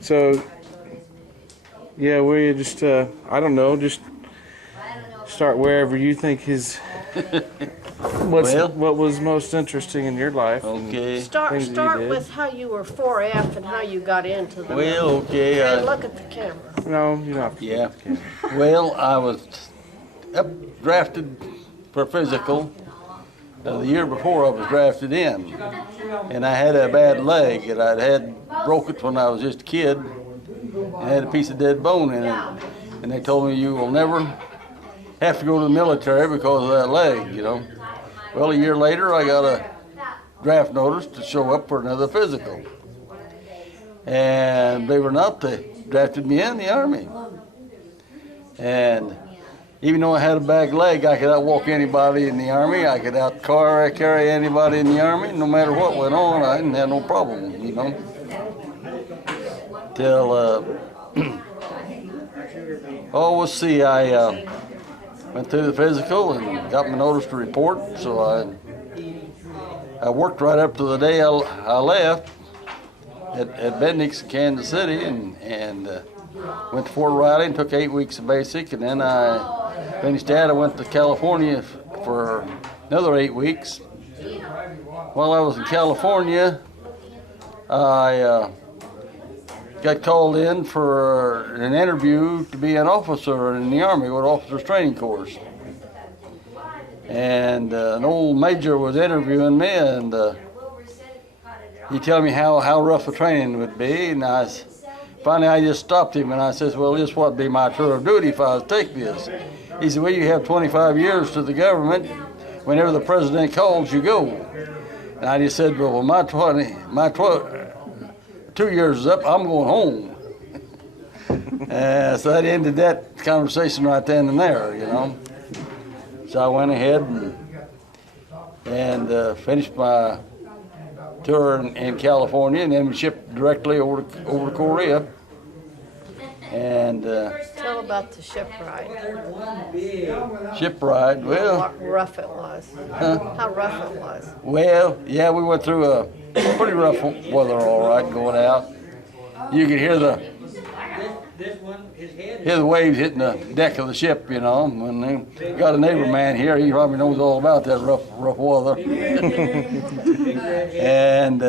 So, yeah, we just, I don't know, just start wherever you think what was most interesting in your life. Okay. Start with how you were 4F and how you got into the Well, okay. And look at the camera. No, you don't have to. Yeah. Well, I was drafted for physical the year before I was drafted in, and I had a bad leg, and I'd had broke it when I was just a kid, and had a piece of dead bone in it, and they told me you will never have to go to the military because of that leg, you know. Well, a year later, I got a draft notice to show up for another physical, and believe it or not, they drafted me in the Army. And even though I had a bad leg, I could outwalk anybody in the Army. I could carry anybody in the Army. No matter what went on, I didn't have no problem, you know. Till, oh, let's see, I went through the physical and got my notice to report. So I worked right up to the day I left at Bendix, Kansas City, and went to Fort Riley and took 8 weeks of basic, and then I finished that. I went to California for another 8 weeks. While I was in California, I got called in for an interview to be an officer in the Army, with officers training course. And an old major was interviewing me, and he told me how rough a training would be, and finally I just stopped him and I says, well, this would be my tour of duty if I was to take this. He said, well, you have 25 years to the government. Whenever the president calls, you go. And I just said, well, my 2 years is up, I'm going home. So that ended that conversation right then and there, you know. So I went ahead and finished my tour in California, and then we shipped directly over to Korea. And Tell about the ship ride. Ship ride, well. How rough it was. Huh? How rough it was. Well, yeah, we went through a pretty rough weather, all right, going out. You could hear the waves hitting the deck of the ship, you know. When they got a neighbor man here, he probably knows all about that rough weather. And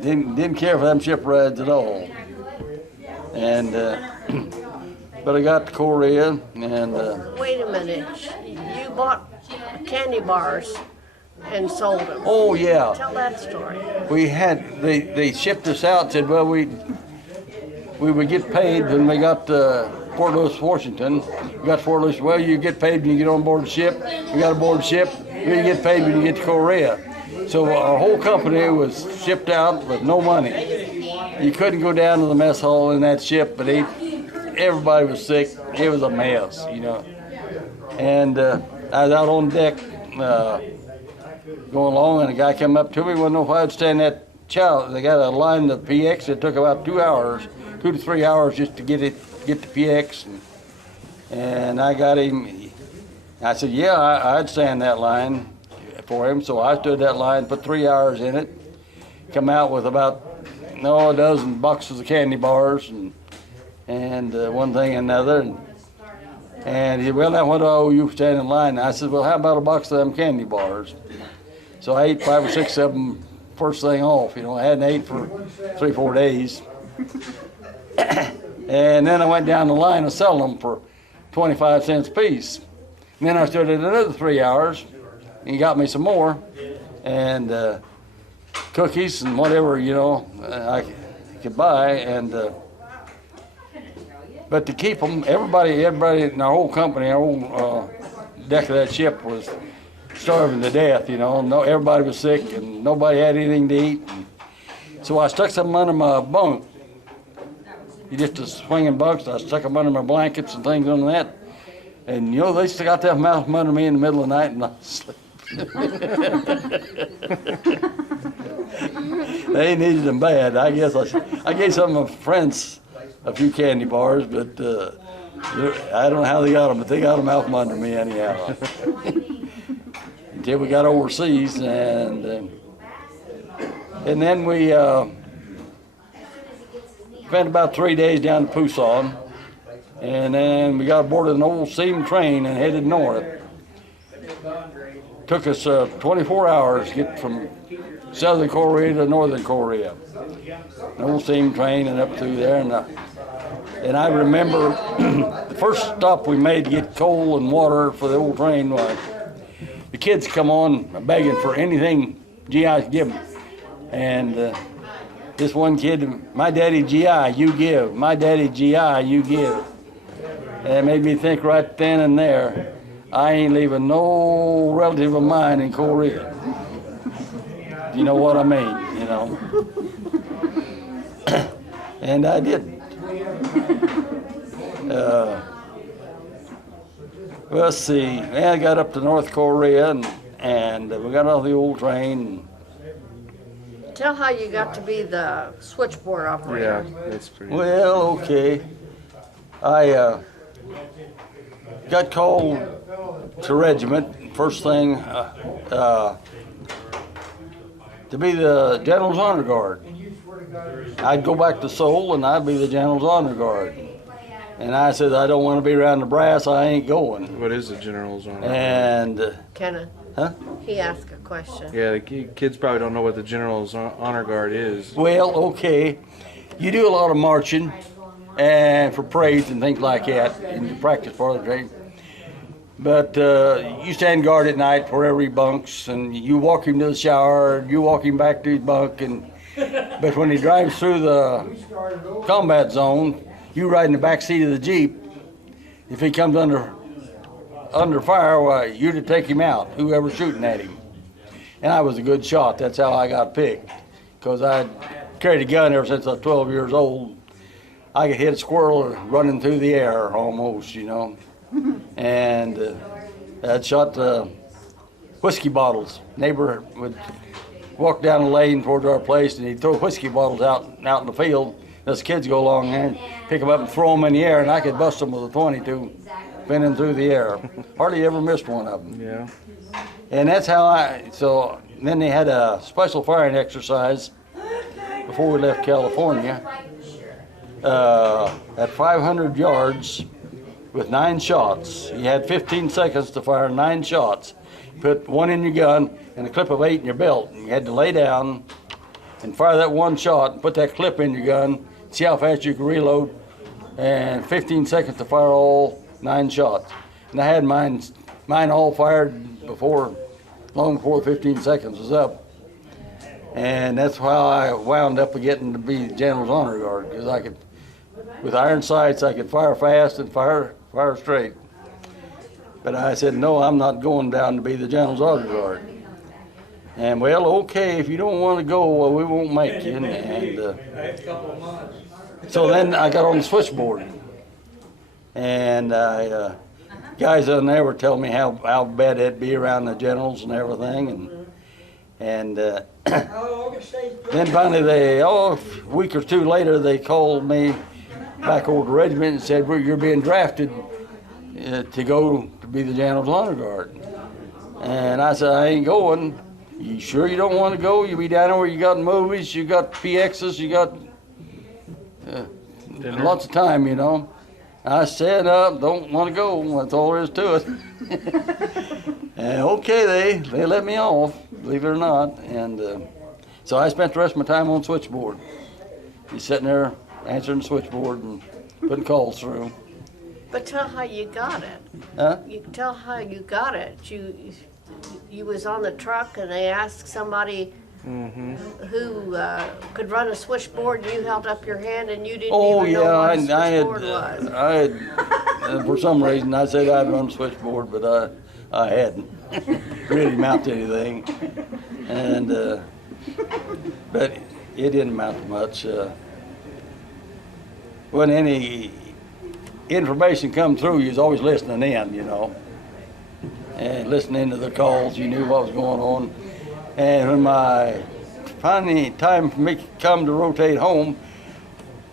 didn't care for them ship rides at all. And but I got to Korea, and Wait a minute. You bought candy bars and sold them. oh yeah, Tell that story. they shipped us out. Said, well, we would get paid when we got to Fort Lewis, Washington. We got to Fort Lewis. Well, you get paid when you get on board the ship. We got aboard the ship. You get paid when you get to Korea. So our whole company was shipped out with no money. You couldn't go down to the mess hall in that ship, but everybody was sick. It was a mess, you know. And I was out on deck going along, and a guy came up to me, wouldn't know if I'd stand that chow. They got a line to PX that took about 2 hours, 2 to 3 hours just to get the PX. And I got him. I said, yeah, I'd stand that line for him. So I stood that line, put 3 hours in it, come out with about a dozen boxes of candy bars and one thing and another. And he said, well, now what do I owe you for standing in line? I said, well, how about a box of them candy bars? So I ate 5 or 6 of them first thing off. You know, I hadn't ate for 3 or 4 days. And then I went down the line and sold them for 25 cents a piece. And then I stood at another 3 hours, and he got me some more, and cookies and whatever, you know, I could buy. And but to keep them, everybody in our whole company, our whole deck of that ship was starving to death, you know. No, everybody was sick, and nobody had anything to eat. So I stuck some under my bunk. You just a swinging bunks. I stuck them under my blankets and things on that. And, you know, they still got that mouth from under me in the middle of the night, and I slept. They needed them bad. I guess I gave some of my friends a few candy bars, but I don't know how they got them, but they got them out from under me anyhow. Until we got overseas, and then we spent about 3 days down to Pusan, and then we got aboard an old steam train and headed north. Took us 24 hours to get from Southern Korea to Northern Korea. An old steam train and up through there, and I remember the first stop we made to get coal and water for the old train was the kids come on begging for anything GIs give them. And this one kid, my daddy GI, you give. My daddy GI, you give. And it made me think right then and there, I ain't leaving no relative of mine in Korea. You know what I mean, you know. And I did. Let's see. I got up to North Korea and we got off the old train. Tell how you got to be the switchboard operator. Yeah, that's pretty. Well, okay. I got called to regiment. First thing, to be the General's Honor Guard. I'd go back to Seoul and I'd be the General's Honor Guard. And I said, I don't want to be around the brass, I ain't going. What is the General's Honor? And, Kenna, huh? he asked a question. Yeah, the kids probably don't know what the General's Honor Guard is. Well, okay. You do a lot of marching and for parades and things like that in the practice part of the training. But you stand guard at night for every bunks, and you walk him to the shower, you walk him back to his bunk, but when he drives through the combat zone, you ride in the back seat of the Jeep. If he comes under fire, well, you're to take him out, whoever's shooting at him. And I was a good shot. That's how I got picked, because I carried a gun ever since I was 12 years old. I could hit a squirrel running through the air almost, you know. And I'd shot whiskey bottles. Neighbor would walk down the lane towards our place, and he'd throw whiskey bottles out in the field. Us kids go along there and pick them up and throw them in the air, and I could bust them with a 22 spinning through the air. Hardly ever missed one of them. Yeah. And that's how so then they had a special firing exercise before we left California at 500 yards with 9 shots. You had 15 seconds to fire 9 shots. Put one in your gun and a clip of 8 in your belt. And you had to lay down and fire that one shot and put that clip in your gun, see how fast you could reload, and 15 seconds to fire all 9 shots. And I had mine all fired long before 15 seconds was up. And that's how I wound up getting to be the General's Honor Guard, because I could, with iron sights, I could fire fast and fire straight. But I said, no, I'm not going down to be the General's Honor Guard. And well, okay, if you don't want to go, well, we won't make you. And so then I got on the switchboard, and guys on there were telling me how bad it'd be around the generals and everything, and then finally a week or 2 later, they called me back over the regiment and said, well, you're being drafted to go to be the General's Honor Guard. And I said, I ain't going. You sure you don't want to go? You be down there where you got movies, you got PXs, you got lots of time, you know. I said, don't want to go. That's all there is to it. And okay, they let me off, believe it or not. And so I spent the rest of my time on switchboard. Just sitting there answering the switchboard and putting calls through. But tell how you got it. Huh? You tell how you got it. You was on the truck and they asked somebody who could run a switchboard, and you held up your hand and you didn't even know what a switchboard was. I had for some reason I said I'd run a switchboard, but I hadn't really amount to anything. And but it didn't amount to much. When any information come through, you was always listening in, you know. And listening to the calls, you knew what was going on. And when my finally time for me to come to rotate home,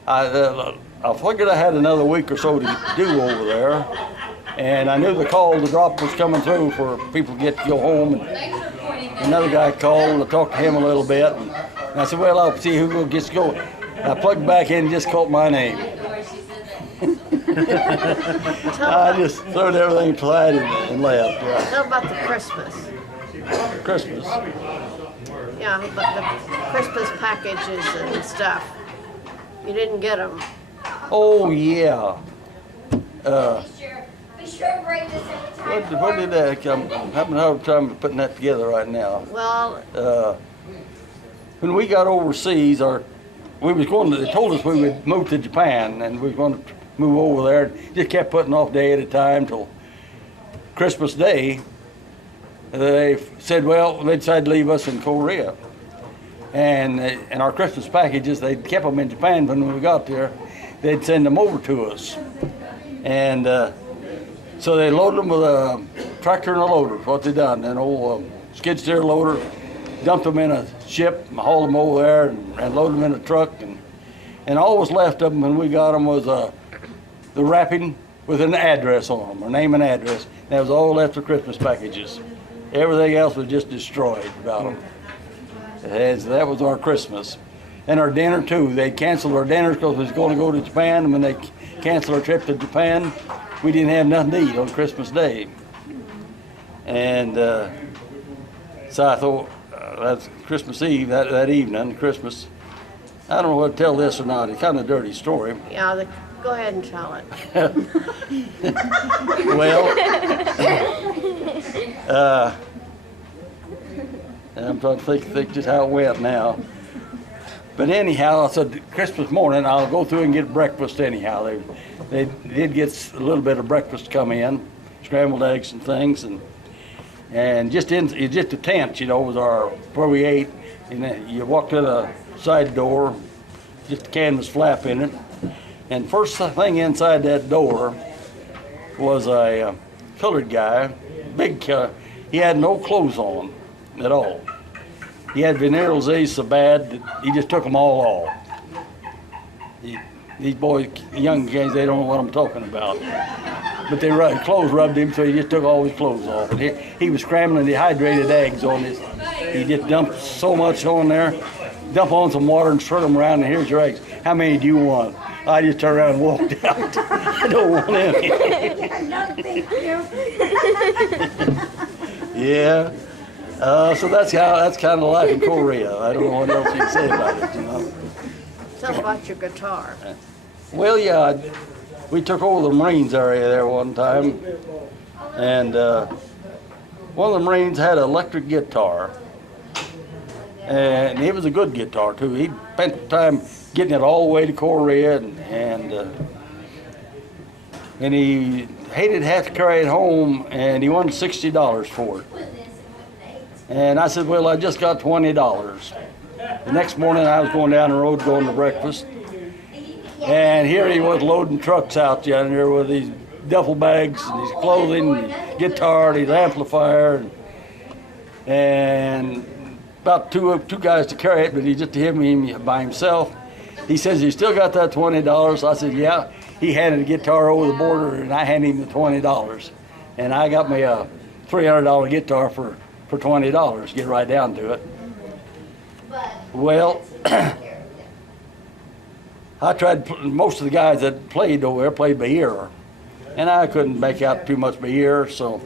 I figured I had another week or so to do over there. And I knew the drop was coming through for people to get to go home. And another guy called, I talked to him a little bit. And I said, well, I'll see who gets to go. I plugged back in and just called my name. I just threw everything aside and left. Yeah. Tell about the Christmas. Christmas. Yeah, but the Christmas packages and stuff. You didn't get them. Oh, yeah. Be sure to bring this every time. Where did that come? I'm having a hard time putting that together right now. Well, When we got overseas, they told us we would move to Japan, and we were going to move over there. Just kept putting off day at a time till Christmas Day. They said, well, they decided to leave us in Korea. And our Christmas packages, they kept them in Japan, but when we got there, they'd send them over to us. And so they loaded them with a tractor and a loader, what they done, an old skid steer loader, dumped them in a ship, hauled them over there, and loaded them in a truck. And all was left of them when we got them was the wrapping with an address on them, a name and address. That was all left of Christmas packages. Everything else was just destroyed about them. That was our Christmas. And our dinner too. They canceled our dinners because we was going to go to Japan, and when they canceled our trip to Japan, we didn't have nothing to eat on Christmas Day. And so I thought, that's Christmas Eve, that evening, Christmas. I don't know whether to tell this or not. It's kind of a dirty story. yeah, go ahead and tell it. Well, I'm trying to think just how it went now. But anyhow, I said Christmas morning I'll go through and get breakfast anyhow. They did get a little bit of breakfast come in, scrambled eggs and things, and just a tent, was where we ate. And then you walk to the side door, just a canvas flap in it. And first thing inside that door was a colored guy, big. He had no clothes on at all. He had venereal disease so bad that he just took them all off. These boys, young guys, they don't know what I'm talking about. But clothes rubbed him, so he just took all his clothes off. And he was scrambling dehydrated eggs on his. He just dumped so much on there. Dump on some water and stir them around, and here's your eggs. How many do you want? I just turned around and walked out. I don't want any. No, thank you. Yeah. So that's kind of life in Korea. I don't know what else you can say about it, Tell about your guitar. Well, yeah, we took over the Marines area there one time, and one of the Marines had an electric guitar, and it was a good guitar too. He spent time getting it all the way to Korea, and he hated to have to carry it home, and he wanted $60 for it. And I said, well, I just got $20. The next morning I was going down the road going to breakfast, and here he was loading trucks out down there with these duffel bags and his clothing, and guitar, and his amplifier, and about two guys to carry it, but he just him by himself. He says, you still got that $20? I said, yeah. He handed the guitar over the border, and I handed him the $20. And I got me a $300 guitar for $20, get right down to it. Well, I tried, most of the guys that played over there played by ear, and I couldn't make out too much by ear, so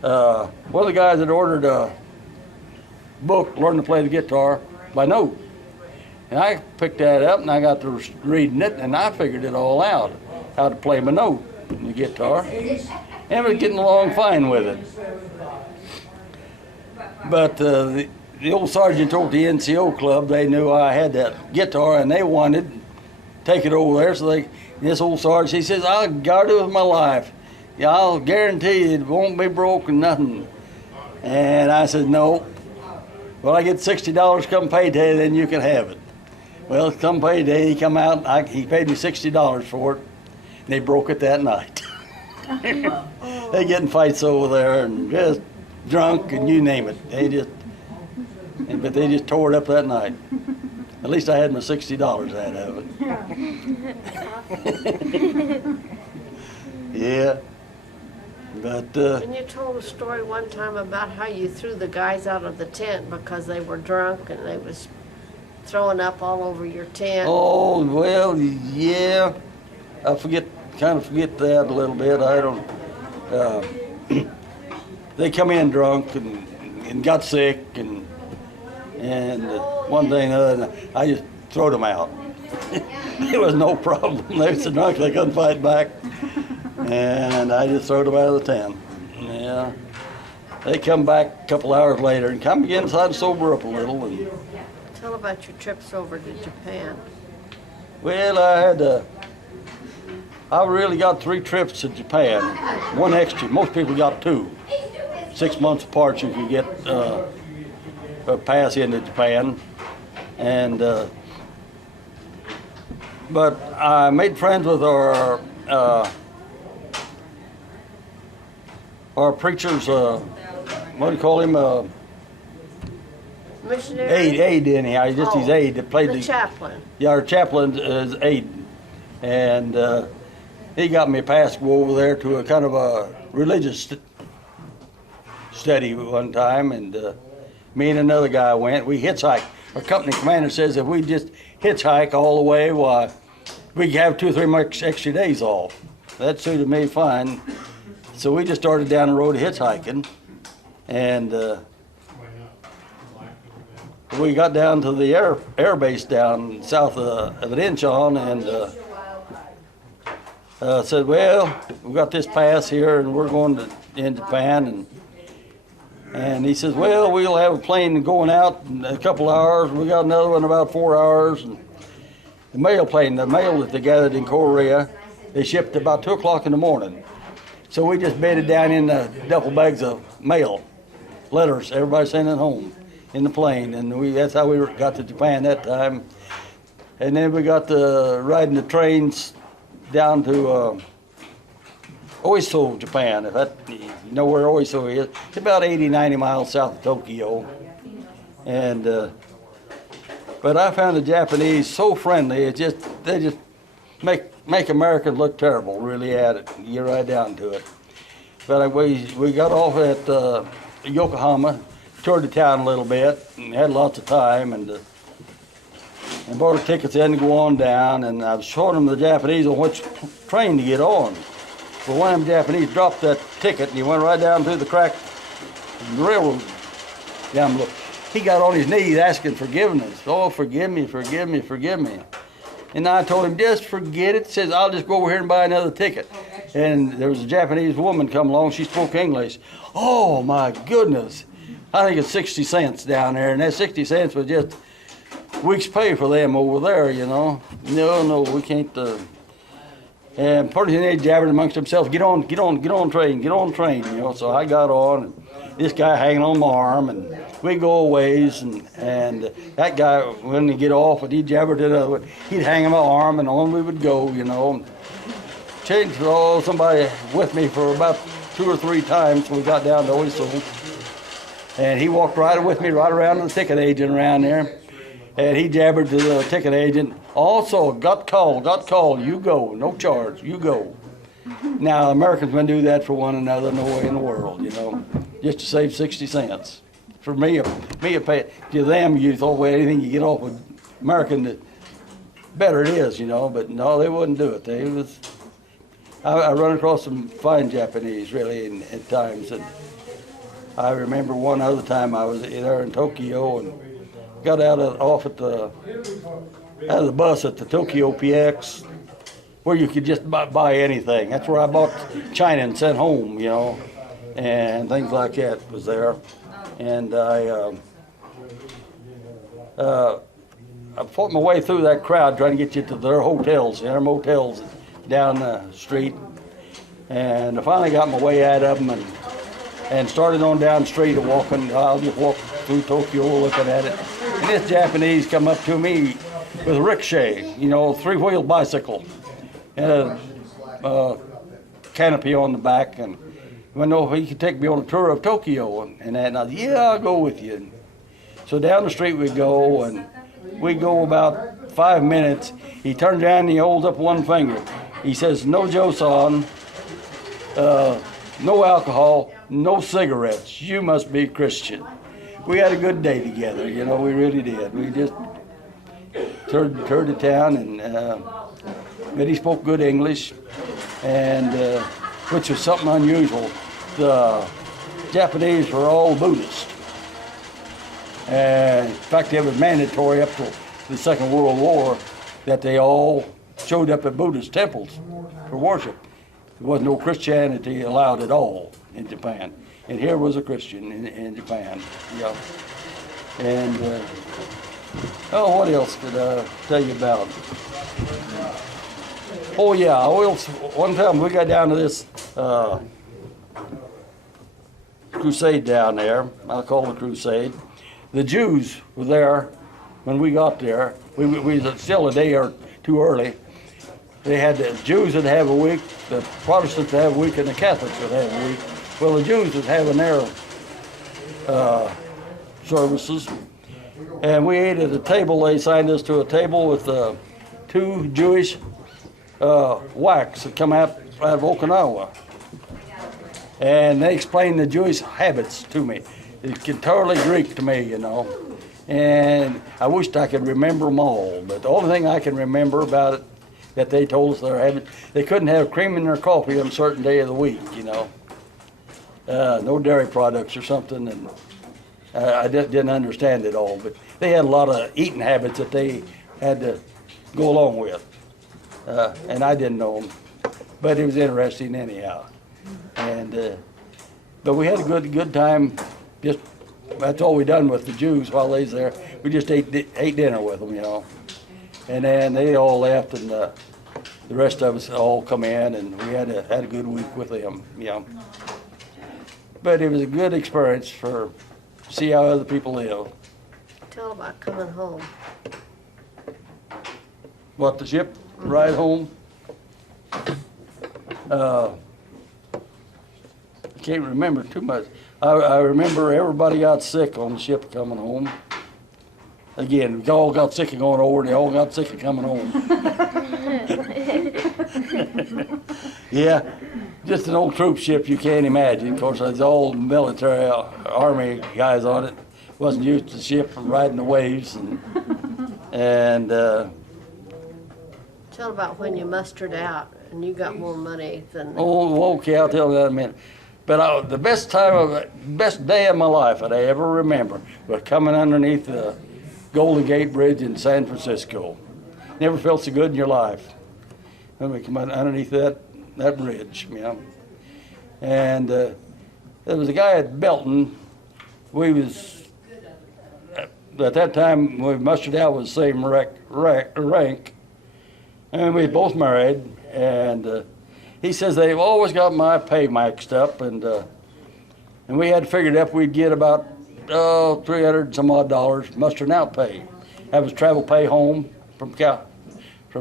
one of the guys that ordered a book, Learn to Play the Guitar by Note. And I picked that up and I got to reading it, and I figured it all out, how to play my note in the guitar, and I was getting along fine with it. But the old sergeant over the NCO club, they knew I had that guitar and they wanted to take it over there. So this old sergeant, he says, I'll guard it with my life. Yeah, I'll guarantee you it won't be broken, nothing. And I said, no. Well, I get $60 come payday, then you can have it. Well, come payday, he come out, he paid me $60 for it, and they broke it that night. They get in fights over there and just drunk and you name it. But they just tore it up that night. At least I had my $60 out of it. Yeah. But And you told a story one time about how you threw the guys out of the tent because they were drunk and they was throwing up all over your tent. Oh, well, yeah. I kind of forget that a little bit. I don't, uh, they come in drunk and got sick and one thing or another, I just throwed them out. It was no problem. They were so drunk they couldn't fight back. And I just throwed them out of the tent. Yeah. They come back a couple hours later and come again inside and sober up a little. And, Tell about your trips over to Japan. well, I really got 3 trips to Japan. One extra. Most people got 2. 6 months apart you could get a pass into Japan. And but I made friends with our preachers. What do you call him? Missionary? Aide anyhow. He's just his aide that played The chaplain. Yeah, our chaplain is aide, and he got me a pass to go over there to a kind of a religious study one time, and me and another guy went. We hitchhiked. Our company commander says if we just hitchhike all the way, why, we could have 2 or 3 extra days off. That suited me fine. So we just started down the road hitchhiking, and we got down to the air base down south of Incheon, and said, well, we got this pass here and we're going in Japan, and he says, well, we'll have a plane going out in a couple hours. We got another one about 4 hours. And the mail that they gathered in Korea, they shipped about 2 o'clock in the morning. So we just bedded down in the duffel bags of mail, letters, everybody sending home in the plane. And that's how we got to Japan that time. And then we got to riding the trains down to Oiso, Japan. If you know where Oiso is, it's about 80, 90 miles south of Tokyo. And but I found the Japanese so friendly. They just make Americans look terrible, really at it. You get right down to it. But we got off at Yokohama, toured the town a little bit, and had lots of time, and bought our tickets in to go on down, and I was showing them the Japanese on which train to get on. Well, one of them Japanese dropped that ticket, and he went right down through the crack in the railroad down below. He got on his knees asking forgiveness. Oh, forgive me, forgive me, forgive me. And I told him, just forget it. Says, I'll just go over here and buy another ticket. And there was a Japanese woman come along. She spoke English. Oh, my goodness. I think it's 60 cents down there. And that 60 cents was just a week's pay for them over there, you know. No, we can't. And pretty soon they jabbered amongst themselves, get on train, you know. So I got on, and this guy hanging on my arm, and we go a ways, and that guy, when he get off, and he jabbered it other way, he'd hang on my arm, and on we would go, you know. Changed somebody with me for about 2 or 3 times when we got down to Oiso. And he walked right with me right around to the ticket agent around there. And he jabbered to the ticket agent, also, got called, you go, no charge, you go. Now, Americans wouldn't do that for one another, no way in the world, you know, just to save 60 cents. For me, a pay, to them, you thought, well, anything you get off with American, the better it is, you know, but no, they wouldn't do it. I run across some fine Japanese, really, at times. And I remember one other time I was there in Tokyo and got out of the bus at the Tokyo PX, where you could just buy anything. That's where I bought China and sent home, you know, and things like that was there. And I fought my way through that crowd trying to get you to their hotels, their motels down the street. And I finally got my way out of them and started on down the street and walking. I'll just walk through Tokyo looking at it. And this Japanese come up to me with a rickshaw, you know, 3-wheel bicycle, and a canopy on the back, and I know if he could take me on a tour of Tokyo and that. And I said, yeah, I'll go with you. So down the street we go, and we go about 5 minutes. He turns around and he holds up one finger. He says, no Joseon, no alcohol, no cigarettes. You must be Christian. We had a good day together, you know, we really did. We just toured the town, and but he spoke good English, and which was something unusual. The Japanese were all Buddhist. And in fact, it was mandatory up to the Second World War that they all showed up at Buddhist temples for worship. There was no Christianity allowed at all in Japan. And here was a Christian in Japan. Yeah. And, oh, what else could I tell you about? Oh, yeah, one time we got down to this crusade down there. I call it a crusade. The Jews were there when we got there. We was still a day or two early. They had the Jews would have a week, the Protestants would have a week, and the Catholics would have a week. Well, the Jews was having their services, and we ate at a table. They signed us to a table with two Jewish whacks that come out of Okinawa, and they explained the Jewish habits to me. It's totally Greek to me, you know, and I wished I could remember them all, but the only thing I can remember about it that they told us they couldn't have cream in their coffee on a certain day of the week, you know. No dairy products or something, and I didn't understand it all, but they had a lot of eating habits that they had to go along with, and I didn't know them, but it was interesting anyhow. And but we had a good time. Just that's all we done with the Jews while they was there. We just ate dinner with them, you know, and then they all left, and the rest of us all come in, and we had a good week with them, you know. But it was a good experience for see how other people live. Tell about coming home. What, the ship ride home? I can't remember too much. I remember everybody got sick on the ship coming home. Again, we all got sick of going over, and they all got sick of coming home. Yeah, just an old troop ship you can't imagine. Of course, there's all military, army guys on it. Wasn't used to the ship and riding the waves, and Tell about when you mustered out and you got more money than. oh, okay, I'll tell you that in a minute. But the best day of my life that I ever remember was coming underneath the Golden Gate Bridge in San Francisco. Never felt so good in your life. When we come underneath that bridge, you know. And there was a guy at Belton. We was at that time we mustered out with the same rank, and we both married. And he says they've always got my pay maxed up, and we had figured up we'd get about $300 some odd mustering out pay. That was travel pay home from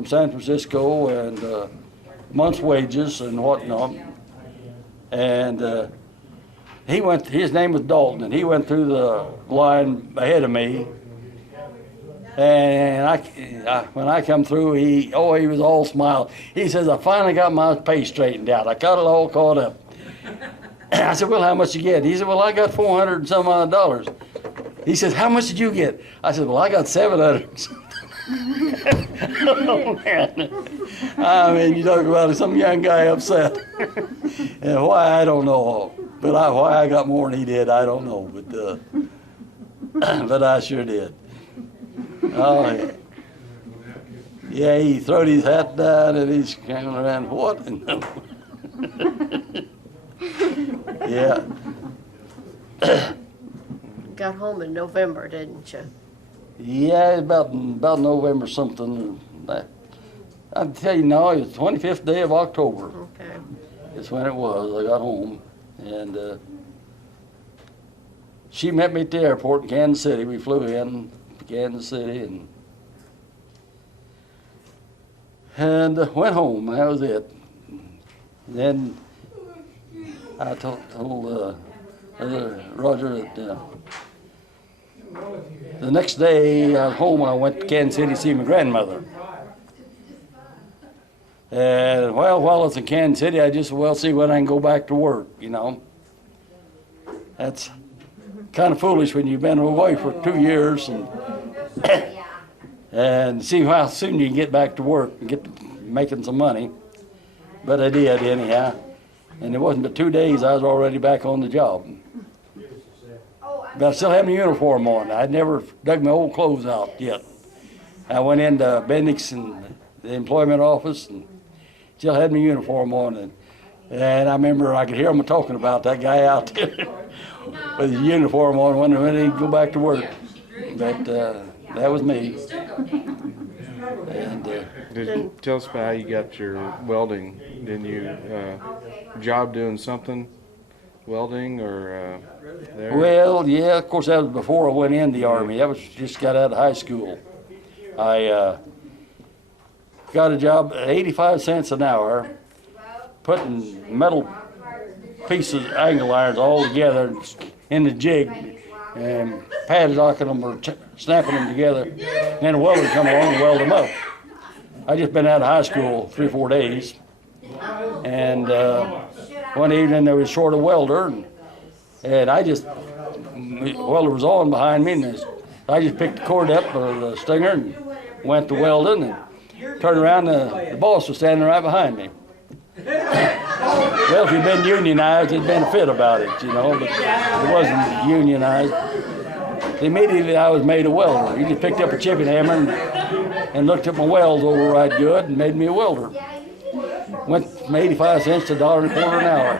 San Francisco, and a month's wages and whatnot. And his name was Dalton, and he went through the line ahead of me. And when I come through, he was all smile. He says, I finally got my pay straightened out. I got it all caught up. I said, well, how much you get? He said, well, I got $400 and some odd. He says, how much did you get? I said, well, I got $700. Oh, man. I mean, you talk about some young guy upset. And why, I don't know. But why I got more than he did, I don't know. But but I sure did. Oh, yeah. Yeah, he throwed his hat down and he's kind of around, what in the... Yeah. Got home in November, didn't you? Yeah, about November something. I'll tell you now, it was the 25th day of October. Okay. It's when it was. I got home, and she met me at the airport in Kansas City. We flew in to Kansas City and went home. That was it. Then I told Roger that the next day I was home. I went to Kansas City to see my grandmother. And while I was in Kansas City, I just see when I can go back to work, you know. That's kind of foolish when you've been away for 2 years and see how soon you can get back to work and get to making some money. But I did anyhow. And it wasn't but 2 days I was already back on the job. But I still had my uniform on. I'd never dug my old clothes out yet. I went into Bendix and the employment office and still had my uniform on. And I remember I could hear them talking about that guy out there with his uniform on, wondering when he'd go back to work. But that was me. And Tell us about how you got your welding. Didn't you job doing something, welding or there? well, yeah, of course that was before I went in the Army. That was just got out of high school. I got a job at 85 cents an hour, putting metal pieces, angle irons all together in the jig and padlocking them or snapping them together. And then a welder would come along and weld them up. I just been out of high school 3 or 4 days, and one evening there was short a welder, and I just, the welder was on behind me, and I just picked the cord up or the stinger and went to welding, and turned around, the boss was standing right behind me. Well, if you'd been unionized, there'd been a fit about it, you know, but it wasn't unionized. Immediately I was made a welder. He just picked up a chipping hammer and looked at my welds over right good and made me a welder. Went from 85 cents to $1.25 an hour.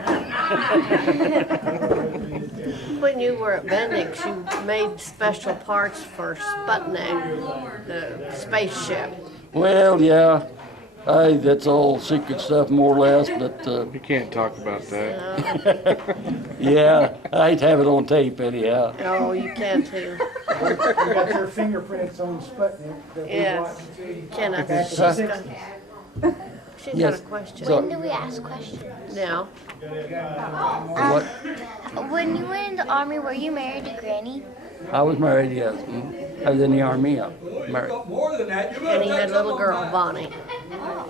When you were at Bendix, you made special parts for Sputnik, the spaceship. Well, yeah, that's all secret stuff more or less, but You can't talk about that. yeah, I hate to have it on tape anyhow. Oh, you can too. We got their fingerprints on Sputnik that we Yes. watched. Kenneth, she's got Yes. a question So- When do we ask questions? now. What? When you went in the Army, were you married to Granny? I was married, yes. I was in the Army, yeah. Married. And he had a little girl, Bonnie.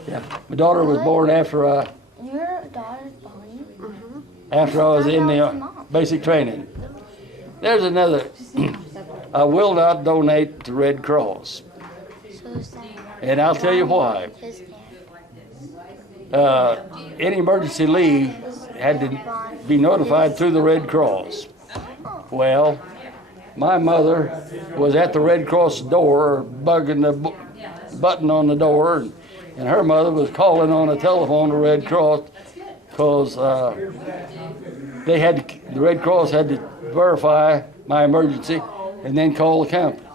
Yeah. My daughter was born after Your daughter's Bonnie? I was in the basic training. There's another. I will not donate to Red Cross, So is that and I'll tell you why. his aunt? Any emergency leave had to be notified through the Red Cross. Well, my mother was at the Red Cross door, bugging the button on the door, and her mother was calling on the telephone to Red Cross because the Red Cross had to verify my emergency and then call the company.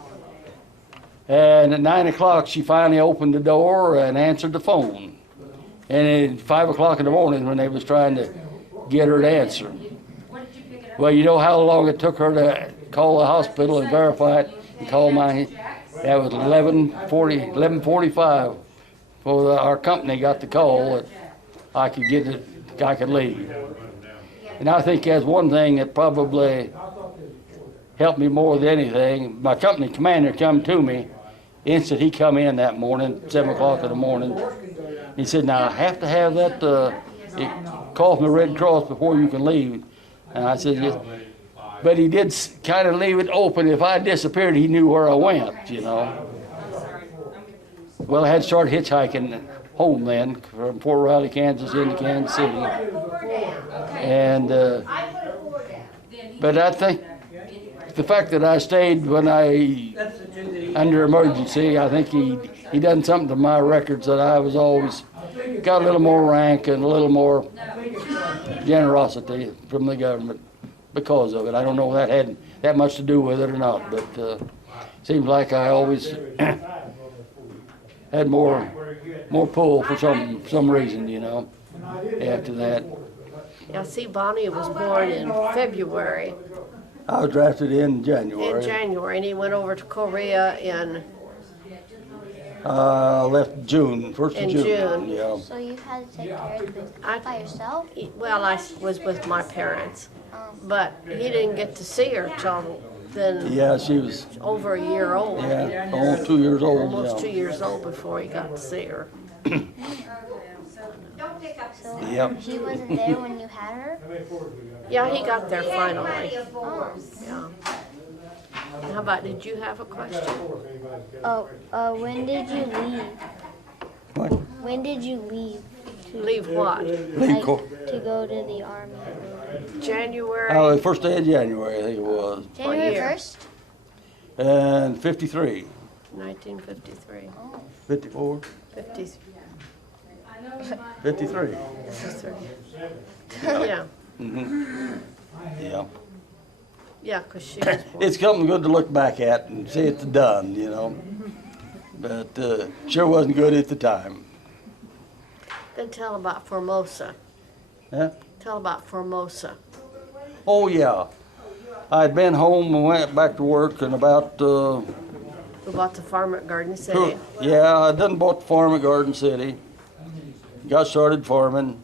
And at 9 o'clock, she finally opened the door and answered the phone. And at 5 o'clock in the morning, when they was trying to get her to answer. Well, you know how long it took her to call the hospital and verify it and call my, that was 11:45 before our company got the call that I could get it, I could leave. And I think that's one thing that probably helped me more than anything. My company commander come to me, instant he come in that morning, 7 o'clock in the morning. He said, now I have to have that call from the Red Cross before you can leave. And I said, yes. But he did kind of leave it open. If I disappeared, he knew where I went, you know. Well, I had started hitchhiking home then from Fort Riley, Kansas into Kansas City. And, but I think the fact that I stayed when under emergency, I think he done something to my records that I was always got a little more rank and a little more generosity from the government because of it. I don't know if that had that much to do with it or not, but seems like I always had more pull for some reason, you know, after that. Now, see, Bonnie was born in February. I was drafted in January. In January, and he went over to Korea in Left June, 1st of In June. June. Yeah. So you had to take care of it by yourself? well, I was with my parents, but he didn't get to see her till then. Yeah, she was Over a year old. almost 2 years old. Almost yeah. 2 years old before he got to see her. So Yep. he wasn't there when you had her? Yeah, he got there finally. Oh. Yeah. How about, did you have a question? Oh, when did you leave? What? When did you leave? Leave what? Leave co- To go to the army. January? Oh, the first day of January, I think it was, January year? 1st? and 53, 1953. 54, 50, 53. 53. Yeah, Yeah. yeah, because she was born. It's something good to look back at and see it's done, you know. But sure wasn't good at the time. Then tell about Formosa. Huh? Tell about Formosa. Oh, yeah. I'd been home and went back to work in about, We bought the farm at Garden City. yeah, I done bought the farm at Garden City. Got started farming.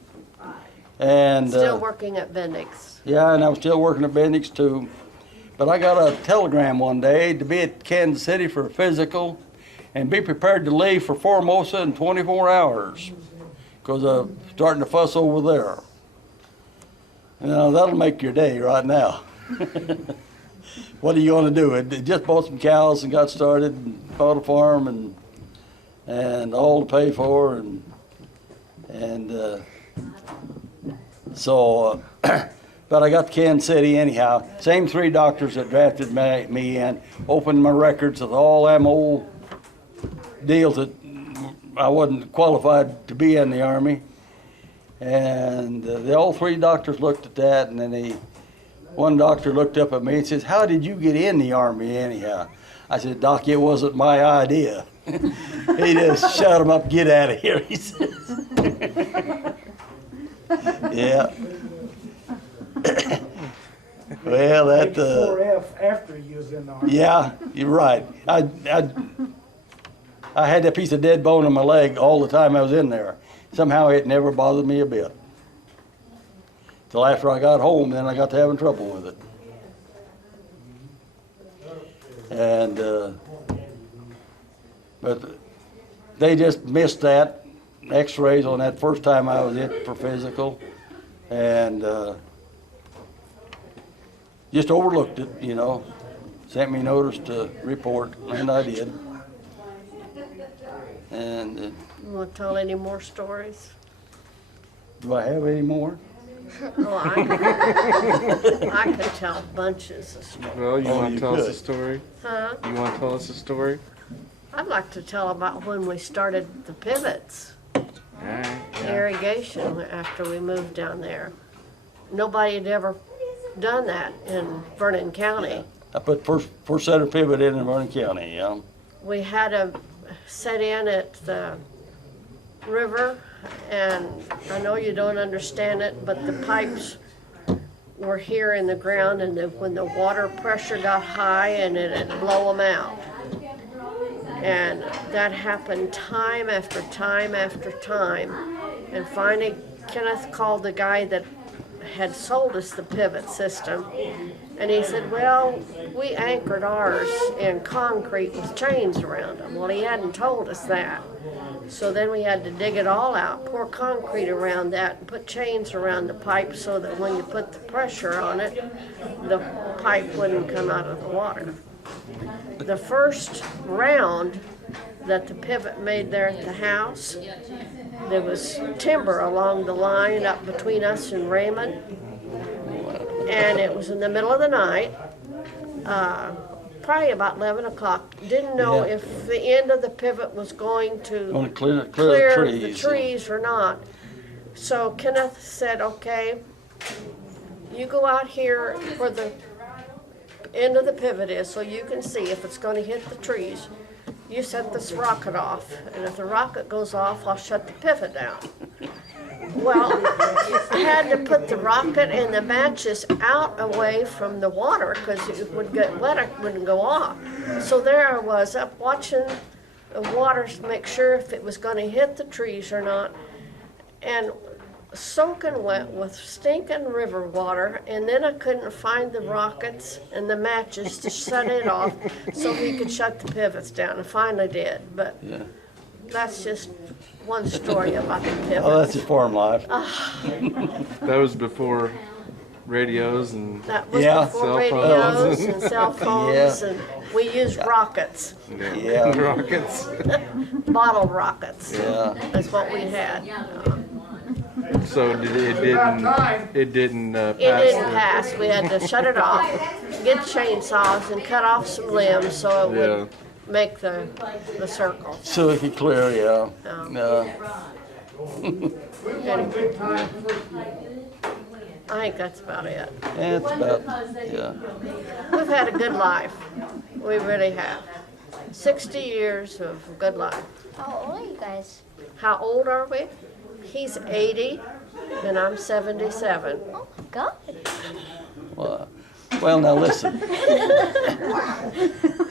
And Still working at Bendix. yeah, and I was still working at Bendix too. But I got a telegram one day to be at Kansas City for a physical and be prepared to leave for Formosa in 24 hours because I'm starting to fuss over there. You know, that'll make your day right now. What are you going to do? I just bought some cows and got started and bought a farm and all to pay for so but I got to Kansas City anyhow. Same 3 doctors that drafted me in, opened my records with all them old deals that I wasn't qualified to be in the Army. And all 3 doctors looked at that, and then one doctor looked up at me and says, "How did you get in the Army anyhow?" I said, "Doc, it wasn't my idea." He just shut him up, "Get out of here," he says. Yeah. Well, that, Before after you was in the army. yeah, you're right. I had that piece of dead bone in my leg all the time I was in there. Somehow it never bothered me a bit. Till after I got home, then I got to having trouble with it. And, but they just missed that, x-rays on that first time I was in for physical, and just overlooked it, you know. Sent me notice to report, and I did. And You want to tell any more stories? do I have any more? Oh, I could tell bunches of stories. Well, you Oh, want you to tell us a could. story? Huh? You want to tell us a story? I'd like to tell about when we started the pivots, Alright, irrigation, after we moved down there. Nobody had ever done that in Vernon County. I put first center pivot in Vernon County, yeah. We had to set in at the river, and I know you don't understand it, but the pipes were here in the ground, and when the water pressure got high, and it'd blow them out. And that happened time after time after time. And finally, Kenneth called the guy that had sold us the pivot system, and he said, "Well, we anchored ours in concrete with chains around them." Well, he hadn't told us that. So then we had to dig it all out, pour concrete around that, and put chains around the pipe so that when you put the pressure on it, the pipe wouldn't come out of the water. The first round that the pivot made there at the house, there was timber along the line up between us and Raymond, and it was in the middle of the night, probably about 11 o'clock. Didn't know Yeah. if the end of the pivot was going to Want to clear clear the the trees. trees or not. So Kenneth said, "Okay, you go out here where the end of the pivot is so you can see if it's going to hit the trees. You set this rocket off, and if the rocket goes off, I'll shut the pivot down." Well, I had to put the rocket and the matches out away from the water because it would get wet, it wouldn't go off. So there I was up watching the water to make sure if it was going to hit the trees or not, and soaking wet with stinking river water, and then I couldn't find the rockets and the matches to shut it off so he could shut the pivots down. I finally did, but Yeah. that's just one story about the Oh, pivots. that's his farm life. That was before radios and That was Yeah. before Cell radios phones. and cell phones, Yeah. and we used rockets, Yeah. rockets. bottle rockets. Yeah. That's what we had. So it didn't It pass. didn't pass. We had to shut it off, get chainsaws and cut off some limbs so it Yeah. would make the circle. So it could clear, yeah. I think that's about it. It's about, yeah. We've had a good life. We really have. 60 years of good life. How old are you guys? How old are we? He's 80 and I'm 77. Oh my God. Well, now listen.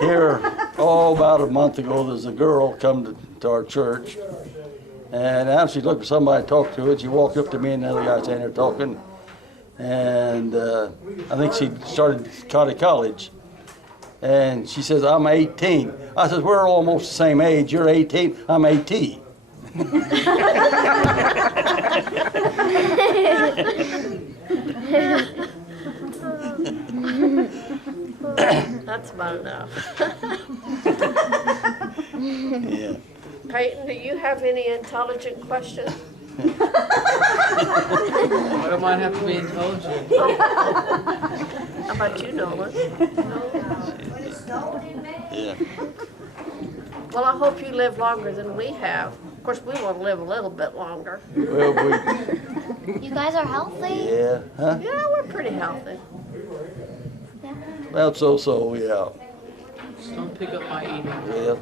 Here, about a month ago, there's a girl come to our church, and after she looked for somebody to talk to, and she walked up to me and the other guy standing there talking, and I think she started college, and she says, "I'm 18." I said, "We're almost the same age. You're 18. I'm 18." That's about enough. Yeah. Peyton, do you have any intelligent questions? I might have to be intelligent. How about you, Nolan? Yeah. Well, I hope you live longer than we have. Of course, we want to live a little bit longer. Well, You guys are healthy? yeah. Huh? Yeah, we're pretty healthy. Well, so, yeah. Just don't pick up my eating. Yeah.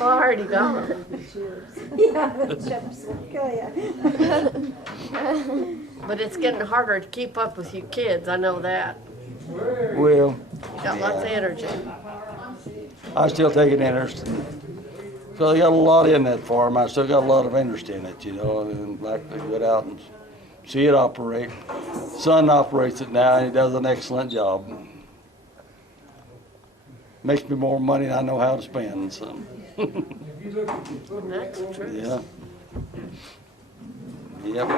Well, I already got them. But it's getting harder to keep up with you kids. I know that. Well, You got lots of energy. I still take an interest. So I got a lot in that farm. I still got a lot of interest in it, you know, and like to get out and see it operate. Son operates it now, and he does an excellent job. Makes me more money than I know how to spend. So, That's true. yeah. Yep.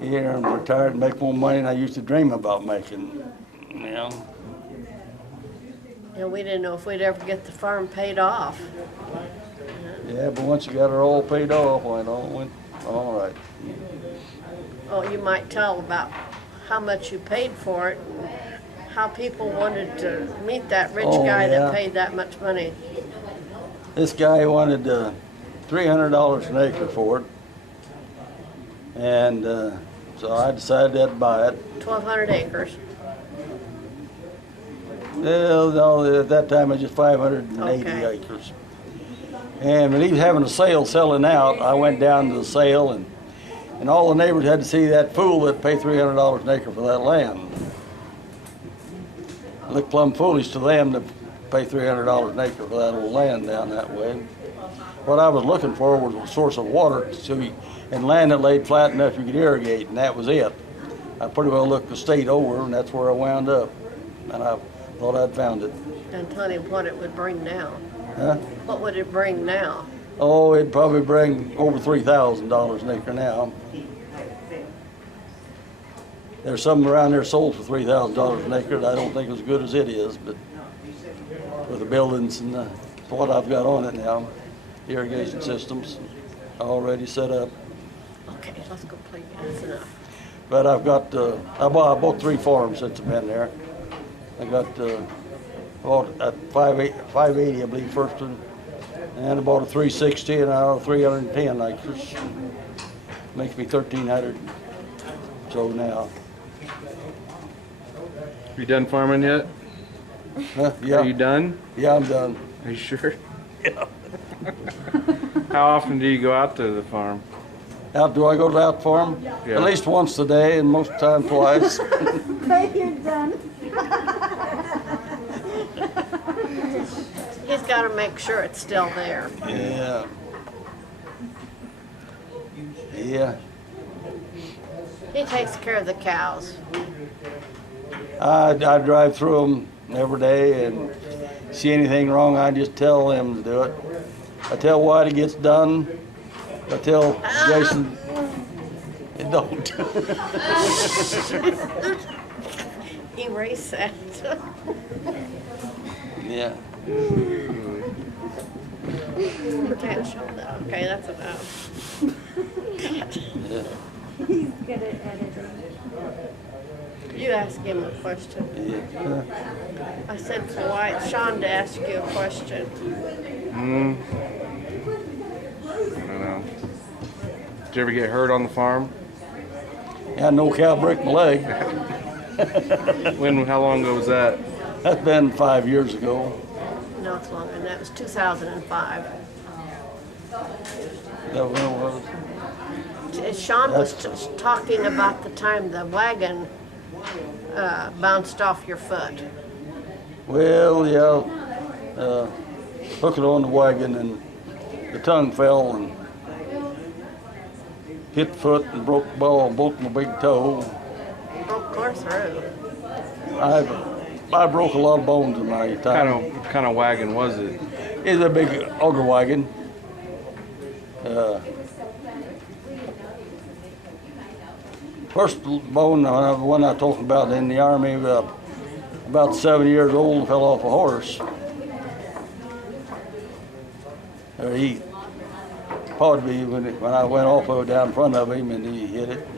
Yeah, I'm retired and make more money than I used to dream about making. You know. And we didn't know if we'd ever get the farm paid off. Yeah, but once you got it all paid off, well, it all went all right. Oh, you might tell about how much you paid for it, and how people wanted to meet that rich Oh, guy yeah. that paid that much money. This guy wanted $300 an acre for it, and so I decided I'd buy it. 1,200 acres. Well, no, at that time it was just 580 Okay. acres. And when he was having a sale selling out, I went down to the sale, and all the neighbors had to see that fool that paid $300 an acre for that land. It looked plumb foolish to them to pay $300 an acre for that old land down that way. What I was looking for was a source of water and land that laid flat enough you could irrigate, and that was it. I pretty well looked the state over, and that's where I wound up. And I thought I'd found it. And tell him what it would bring now. Huh? What would it bring now? Oh, it'd probably bring over $3,000 an acre now. There's some around there sold for $3,000 an acre that I don't think as good as it is, but with the buildings and what I've got on it now, irrigation systems already set up. Okay, let's go play. That's enough. But I've got, I bought 3 farms since I've been there. I got, bought at 580, I believe, first one. And I bought a 360 and now 310 acres. Makes me 1,300. So now, You done farming yet? yeah, Are you done? yeah, I'm done. Are you sure? Yeah. How often do you go out to the farm? Out, do I go to that farm? Yeah. At least once a day, and most of the time twice. You're done. He's got to make sure it's still there. Yeah. Yeah. He takes care of the cows. I drive through them every day, and see anything wrong, I just tell them to do it. I tell White it gets done. I tell Jason don't. Erase that. Yeah. Can't show that. Okay, that's enough. Yeah. He's good at editing. You ask him a question. Yeah. I said for Sean to ask you a question. I know. Did you ever get hurt on the farm? I know cow break my leg. How long ago was that? That's been 5 years ago. No, it's longer than that. It was 2005. That when it was. Sean was talking about the time the wagon bounced off your foot. Well, yeah, hooked it on the wagon and the tongue fell and hit the foot and broke the ball, broke my big toe. Broke clear through. I broke a lot of bones in my time. Kind of wagon was it? It's a big auger wagon. First bone, the one I talked about in the Army, about 7 years old, fell off a horse. He pawed me when I went off down in front of him and he hit it.